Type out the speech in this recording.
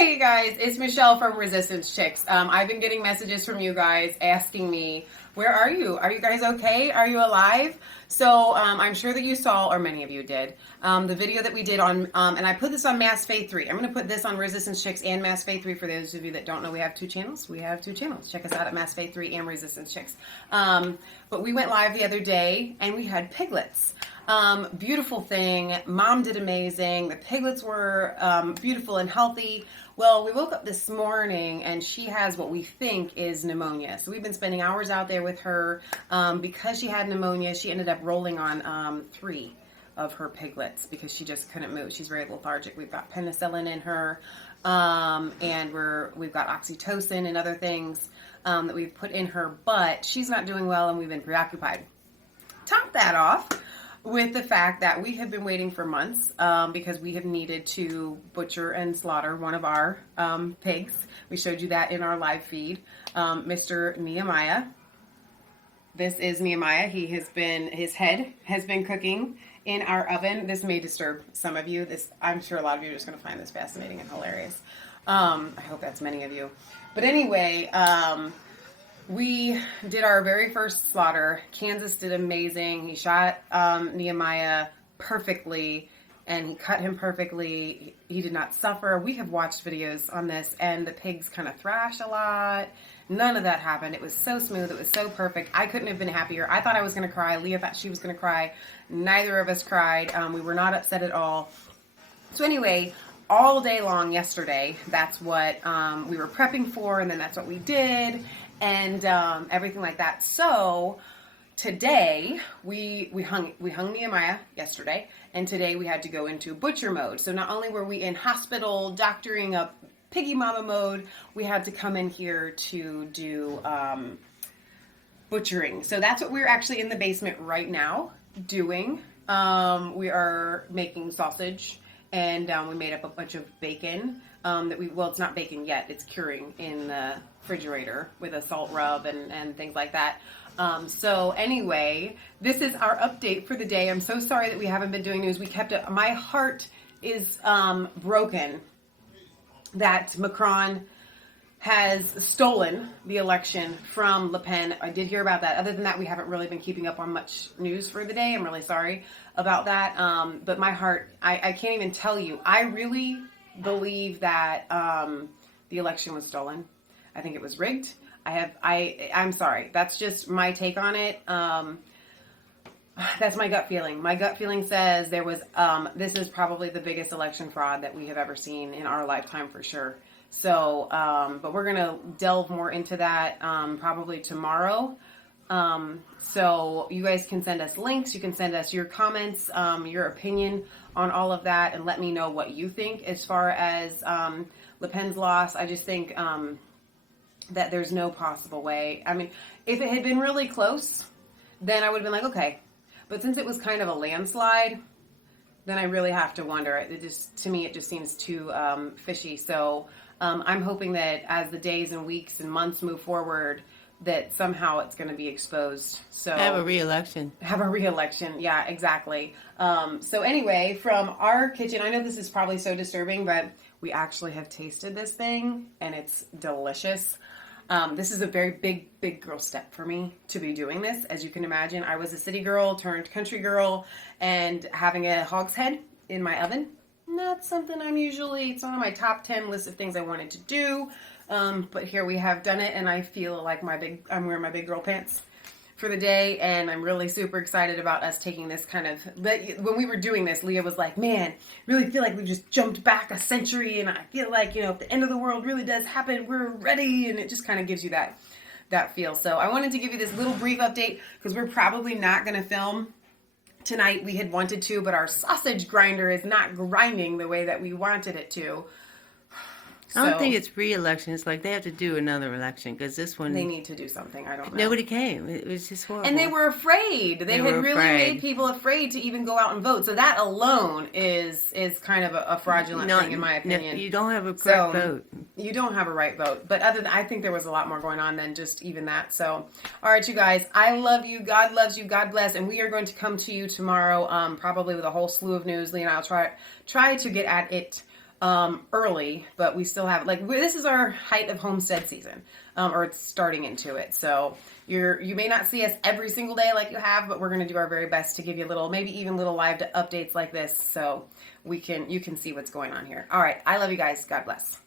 Hey guys, it's Michelle from Resistance Chicks. I've been getting messages from you guys asking me, where are you? Are you guys okay? Are you alive? So I'm sure that you saw, or many of you did, the video that we did on, and I put this on Mass Faith 3. I'm going to put this on Resistance Chicks and Mass Faith 3 for those of you that don't know we have two channels. We have two channels. Check us out at Mass Faith 3 and Resistance Chicks. But we went live the other day and we had piglets. Beautiful thing. Mom did amazing. The piglets were beautiful and healthy. Well, we woke up this morning and she has what we think is pneumonia. So we've been spending hours out there with her. Because she had pneumonia, she ended up rolling on 3 of her piglets because she just couldn't move. She's very lethargic. We've got penicillin in her, and we've got oxytocin and other things that we've put in her, but she's not doing well and we've been preoccupied. Top that off with the fact that we have been waiting for months because we have needed to butcher and slaughter one of our pigs. We showed you that in our live feed. Mr. Nehemiah. This is Nehemiah. His head has been cooking in our oven. This may disturb some of you. I'm sure a lot of you are just going to find this fascinating and hilarious. I hope that's many of you. But anyway, we did our very first slaughter. Kansas did amazing. He shot Nehemiah perfectly and he cut him perfectly. He did not suffer. We have watched videos on this and the pigs kind of thrash a lot. None of that happened. It was so smooth. It was so perfect. I couldn't have been happier. I thought I was going to cry. Leah thought she was going to cry. Neither of us cried. We were not upset at all. So anyway, all day long yesterday, that's what we were prepping for, and then that's what we did. And everything like that. So today we hung Nehemiah yesterday, and today we had to go into butcher mode. So not only were we in hospital doctoring up piggy mama mode, we had to come in here to do butchering. So that's what we're actually in the basement right now doing. We are making sausage, and we made up a bunch of bacon it's not bacon yet, it's curing in the refrigerator with a salt rub and things like that. So anyway, this is our update for the day. I'm so sorry that we haven't been doing news. We kept it. My heart is broken that Macron has stolen the election from Le Pen. I did hear about that. Other than that, we haven't really been keeping up on much news for the day. I'm really sorry about that. But my heart, I can't even tell you. I really believe that the election was stolen. I think it was rigged. I'm sorry. That's just my take on it. That's my gut feeling. My gut feeling says there was, this is probably the biggest election fraud that we have ever seen in our lifetime for sure. So, but we're going to delve more into that, probably tomorrow. So you guys can send us links. You can send us your comments, your opinion on all of that, and let me know what you think as far as, Le Pen's loss. I just think, that there's no possible way. I mean, if it had been really close, then I would have been like, okay. But since it was kind of a landslide, then I really have to wonder. To me, it just seems too fishy. So I'm hoping that as the days and weeks and months move forward, that somehow it's going to be exposed. So have a re-election. Yeah, exactly. So anyway, from our kitchen, I know this is probably so disturbing, but we actually have tasted this thing and it's delicious. This is a very big girl step for me to be doing this. As you can imagine, I was a city girl turned country girl, and having a hog's head in my oven, not something it's not on my top 10 list of things I wanted to do. But here we have done it, and I feel like I'm wearing my big girl pants for the day, and I'm really super excited about us taking this when we were doing this, Leah was like, man, really feel like we just jumped back a century, and I feel like, if the end of the world really does happen, we're ready, and it just kind of gives you that feel. So I wanted to give you this little brief update, because we're probably not going to film tonight. We had wanted to, but our sausage grinder is not grinding the way that we wanted it to. I don't think it's re-election. It's like they have to do another election because this one... They need to do something. I don't know. Nobody came. It was just horrible. And they were afraid. They had really made people afraid to even go out and vote. So that alone is kind of a fraudulent thing, in my opinion. No, you don't have a correct vote. You don't have a right vote. But I think there was a lot more going on than just even that. So, all right, you guys. I love you. God loves you. God bless. And we are going to come to you tomorrow, probably with a whole slew of news. Lee and I will try to get at it early, but we still have, like, this is our height of homestead season, or it's starting into it. So you may not see us every single day like you have, but we're going to do our very best to give you little, maybe even little live updates like this, so you can see what's going on here. All right. I love you guys. God bless.